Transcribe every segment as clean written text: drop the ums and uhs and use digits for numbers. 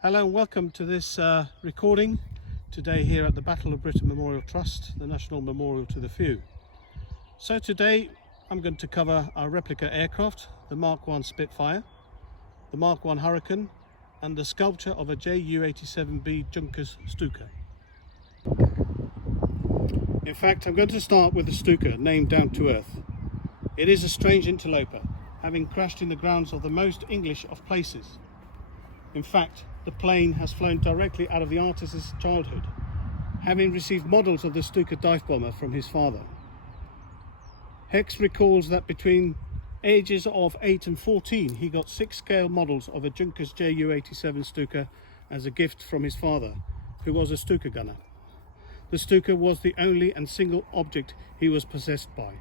Hello and welcome to this recording today here at the Battle of Britain Memorial Trust, the National Memorial to the Few. So today I'm going to cover our replica aircraft, the Mark I Spitfire, the Mark I Hurricane and the sculpture of a Ju-87B Junkers Stuka. In fact, I'm going to start with the Stuka, named Down to Earth. It is a strange interloper, having crashed in the grounds of the most English of places. In fact, the plane has flown directly out of the artist's childhood, having received models of the Stuka dive bomber from his father. Hex recalls that between ages of 8 and 14 he got 6 scale models of a Junkers Ju-87 Stuka as a gift from his father, who was a Stuka gunner. The Stuka was the only and single object he was possessed by.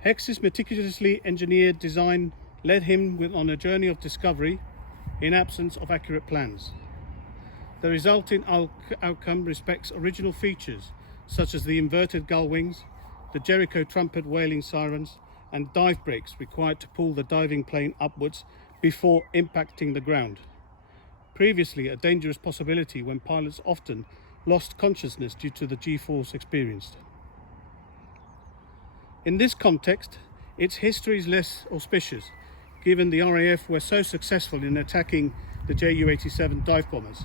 Hex's meticulously engineered design led him on a journey of discovery in absence of accurate plans. The resulting outcome respects original features such as the inverted gull wings, the Jericho trumpet wailing sirens and dive brakes required to pull the diving plane upwards before impacting the ground. Previously a dangerous possibility when pilots often lost consciousness due to the G-force experienced. In this context, its history is less auspicious, given the RAF were so successful in attacking the Ju-87 dive bombers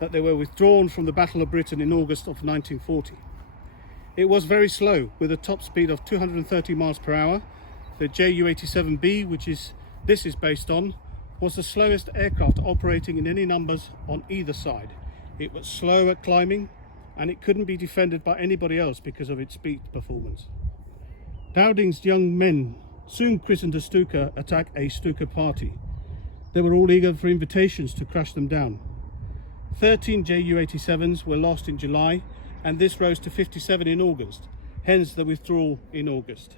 that they were withdrawn from the Battle of Britain in August of 1940. It was very slow, with a top speed of 230 miles per hour. The Ju-87B, which this is based on, was the slowest aircraft operating in any numbers on either side. It was slow at climbing and it couldn't be defended by anybody else because of its speed performance. Dowding's young men soon christened the Stuka attack a Stuka party. They were all eager for invitations to crash them down. 13 Ju-87s were lost in July and this rose to 57 in August, hence the withdrawal in August.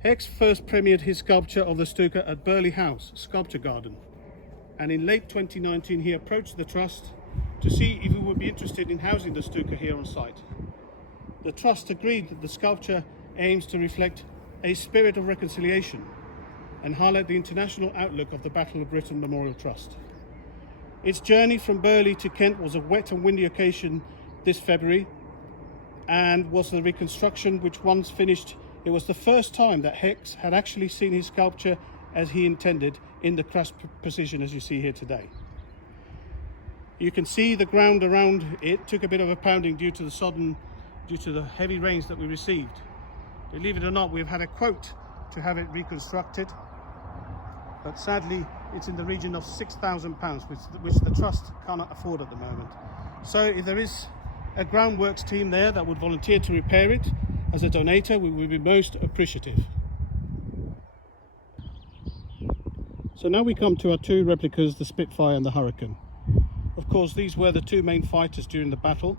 Hex first premiered his sculpture of the Stuka at Burley House Sculpture Garden, and in late 2019 he approached the Trust to see if we would be interested in housing the Stuka here on site. The Trust agreed that the sculpture aims to reflect a spirit of reconciliation and highlight the international outlook of the Battle of Britain Memorial Trust. Its journey from Burley to Kent was a wet and windy occasion this February, and was the reconstruction which once finished, it was the first time that Hex had actually seen his sculpture as he intended in the crash position as you see here today. You can see the ground around it took a bit of a pounding due to the heavy rains that we received. Believe it or not, we've had a quote to have it reconstructed, but sadly it's in the region of £6,000, which the Trust cannot afford at the moment. So if there is a groundworks team there that would volunteer to repair it as a donator, we would be most appreciative. So now we come to our two replicas, the Spitfire and the Hurricane. Of course, these were the two main fighters during the battle,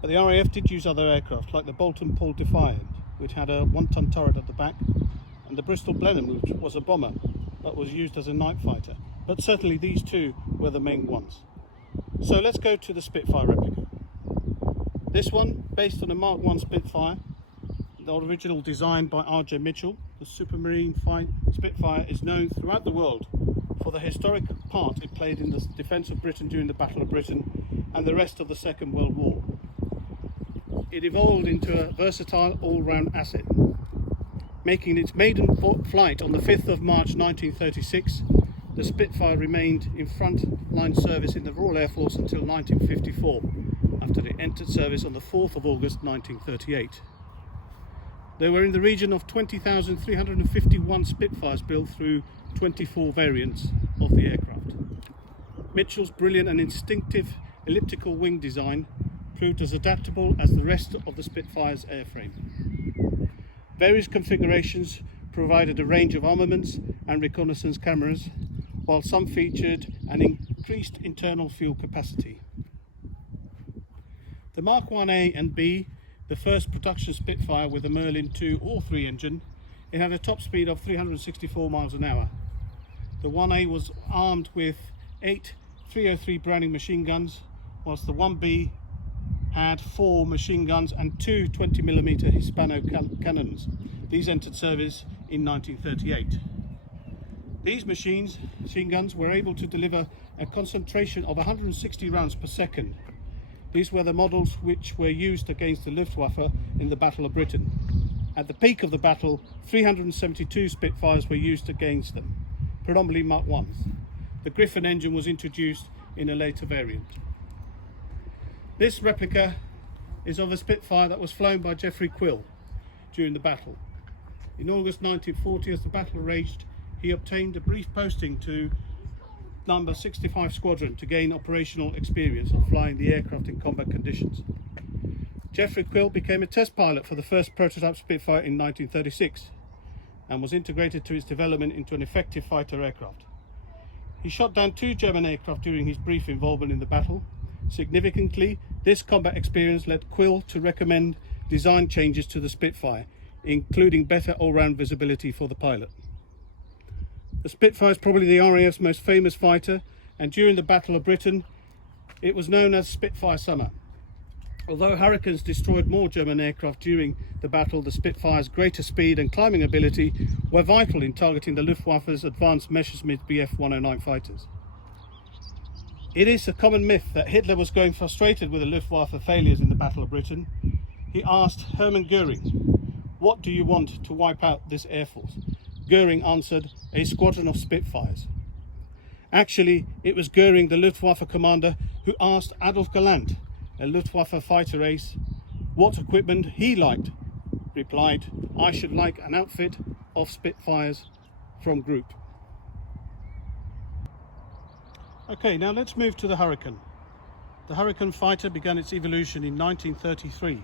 but the RAF did use other aircraft like the Bolton Paul Defiant, which had a 1-ton turret at the back, and the Bristol Blenheim, which was a bomber but was used as a night fighter. But certainly these two were the main ones. So let's go to the Spitfire replica. This one, based on a Mark I Spitfire, the original design by R.J. Mitchell. The Supermarine Spitfire is known throughout the world for the historic part it played in the defence of Britain during the Battle of Britain and the rest of the Second World War. It evolved into a versatile all-round asset. Making its maiden flight on the 5th of March 1936, the Spitfire remained in front-line service in the Royal Air Force until 1954, after it entered service on the 4th of August 1938. There were in the region of 20,351 Spitfires built through 24 variants of the aircraft. Mitchell's brilliant and instinctive elliptical wing design proved as adaptable as the rest of the Spitfire's airframe. Various configurations provided a range of armaments and reconnaissance cameras, while some featured an increased internal fuel capacity. The Mark 1A and B, the first production Spitfire with a Merlin 2 or 3 engine, it had a top speed of 364 miles an hour. The 1A was armed with 8 303 Browning machine guns, whilst the 1B had 4 machine guns and 2 20mm Hispano cannons. These entered service in 1938. These machine guns were able to deliver a concentration of 160 rounds per second. These were the models which were used against the Luftwaffe in the Battle of Britain. At the peak of the battle, 372 Spitfires were used against them, predominantly Mark 1s. The Griffon engine was introduced in a later variant. This replica is of a Spitfire that was flown by Geoffrey Quill during the battle. In August 1940, as the battle raged, he obtained a brief posting to number 65 Squadron to gain operational experience of flying the aircraft in combat conditions. Geoffrey Quill became a test pilot for the first prototype Spitfire in 1936 and was integrated to its development into an effective fighter aircraft. He shot down 2 German aircraft during his brief involvement in the battle. Significantly, this combat experience led Quill to recommend design changes to the Spitfire, including better all-round visibility for the pilot. The Spitfire is probably the RAF's most famous fighter, and during the Battle of Britain, it was known as Spitfire Summer. Although Hurricanes destroyed more German aircraft during the battle, the Spitfire's greater speed and climbing ability were vital in targeting the Luftwaffe's advanced Messerschmitt Bf 109 fighters. It is a common myth that Hitler was growing frustrated with the Luftwaffe failures in the Battle of Britain. He asked Hermann Göring, "What do you want to wipe out this air force?" Göring answered, "A squadron of Spitfires." Actually, it was Göring, the Luftwaffe commander, who asked Adolf Galland, a Luftwaffe fighter ace, what equipment he liked. Replied, "I should like an outfit of Spitfires from Group." Okay, now let's move to the Hurricane. The Hurricane fighter began its evolution in 1933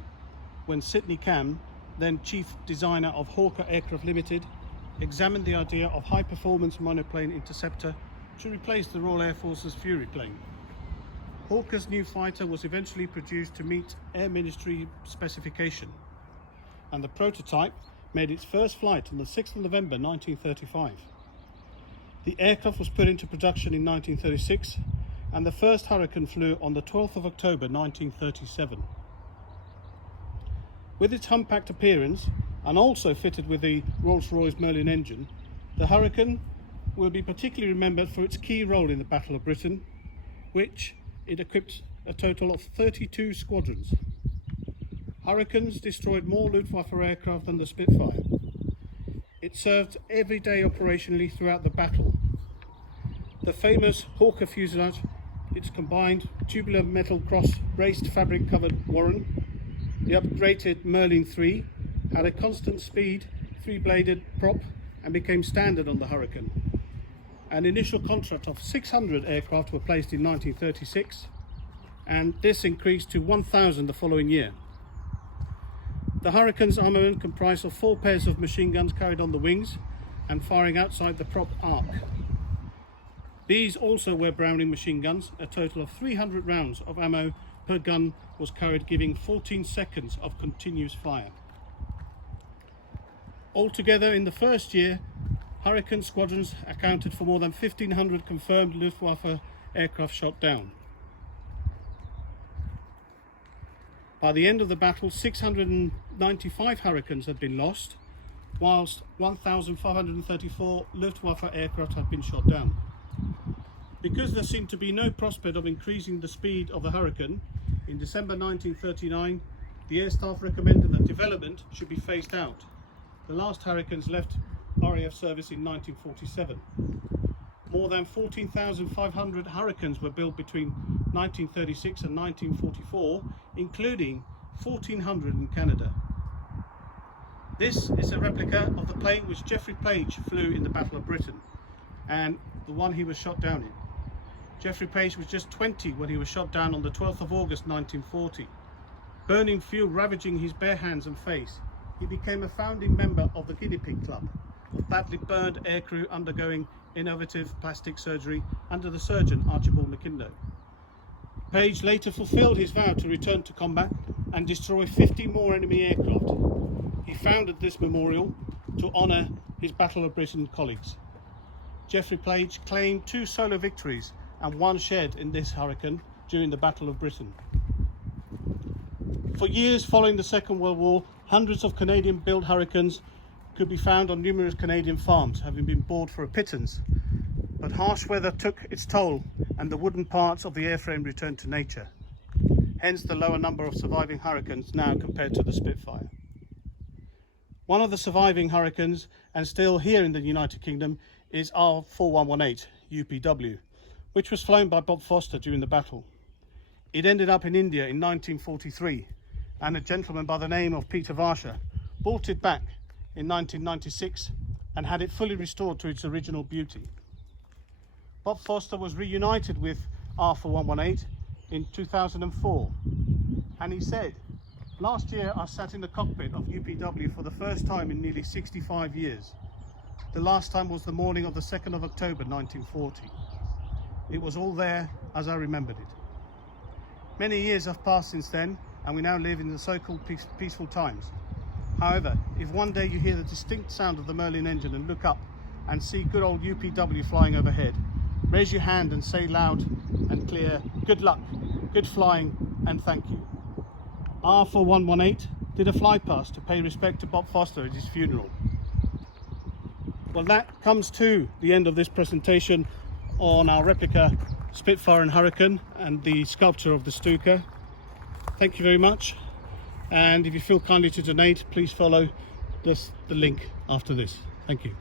when Sidney Cam, then chief designer of Hawker Aircraft Limited, examined the idea of high-performance monoplane interceptor to replace the Royal Air Force's Fury plane. Hawker's new fighter was eventually produced to meet Air Ministry specification, and the prototype made its first flight on the 6th of November 1935. The aircraft was put into production in 1936, and the first Hurricane flew on the 12th of October 1937. With its humpbacked appearance, and also fitted with the Rolls-Royce Merlin engine, the Hurricane will be particularly remembered for its key role in the Battle of Britain, which it equipped a total of 32 squadrons. Hurricanes destroyed more Luftwaffe aircraft than the Spitfire. It served every day operationally throughout the battle. The famous Hawker fuselage, its combined tubular metal cross-braced fabric-covered warren, the upgraded Merlin III, had a constant speed, 3-bladed prop, and became standard on the Hurricane. An initial contract of 600 aircraft were placed in 1936, and this increased to 1,000 the following year. The Hurricane's armament comprised of 4 pairs of machine guns carried on the wings and firing outside the prop arc. These also were Browning machine guns. A total of 300 rounds of ammo per gun was carried, giving 14 seconds of continuous fire. Altogether, in the first year, Hurricane squadrons accounted for more than 1,500 confirmed Luftwaffe aircraft shot down. By the end of the battle, 695 Hurricanes had been lost, whilst 1,534 Luftwaffe aircraft had been shot down. Because there seemed to be no prospect of increasing the speed of the Hurricane, in December 1939, the Air Staff recommended that development should be phased out. The last Hurricanes left RAF service in 1947. More than 14,500 Hurricanes were built between 1936 and 1944, including 1,400 in Canada. This is a replica of the plane which Geoffrey Page flew in the Battle of Britain, and the one he was shot down in. Geoffrey Page was just 20 when he was shot down on the 12th of August 1940. Burning fuel ravaging his bare hands and face, he became a founding member of the Guinea Pig Club, of badly burned aircrew undergoing innovative plastic surgery under the surgeon Archibald McIndoe. Page later fulfilled his vow to return to combat and destroy 50 more enemy aircraft. He founded this memorial to honour his Battle of Britain colleagues. Geoffrey Page claimed 2 solo victories and 1 shed in this Hurricane during the Battle of Britain. For years following the Second World War, hundreds of Canadian-built Hurricanes could be found on numerous Canadian farms, having been bought for a pittance. But harsh weather took its toll and the wooden parts of the airframe returned to nature. Hence the lower number of surviving Hurricanes now compared to the Spitfire. One of the surviving Hurricanes, and still here in the United Kingdom, is R4118 UPW, which was flown by Bob Foster during the battle. It ended up in India in 1943, and a gentleman by the name of Peter Varsha bought it back in 1996 and had it fully restored to its original beauty. Bob Foster was reunited with R4118 in 2004, and he said, "Last year I sat in the cockpit of UPW for the first time in nearly 65 years. The last time was the morning of the 2nd of October 1940. It was all there as I remembered it." Many years have passed since then, and we now live in the so-called peaceful times. However, if one day you hear the distinct sound of the Merlin engine and look up and see good old UPW flying overhead, raise your hand and say loud and clear, "Good luck, good flying, and thank you." R4118 did a fly past to pay respect to Bob Foster at his funeral. Well, that comes to the end of this presentation on our replica Spitfire and Hurricane and the sculpture of the Stuka. Thank you very much, and if you feel kindly to donate, please follow the link after this. Thank you.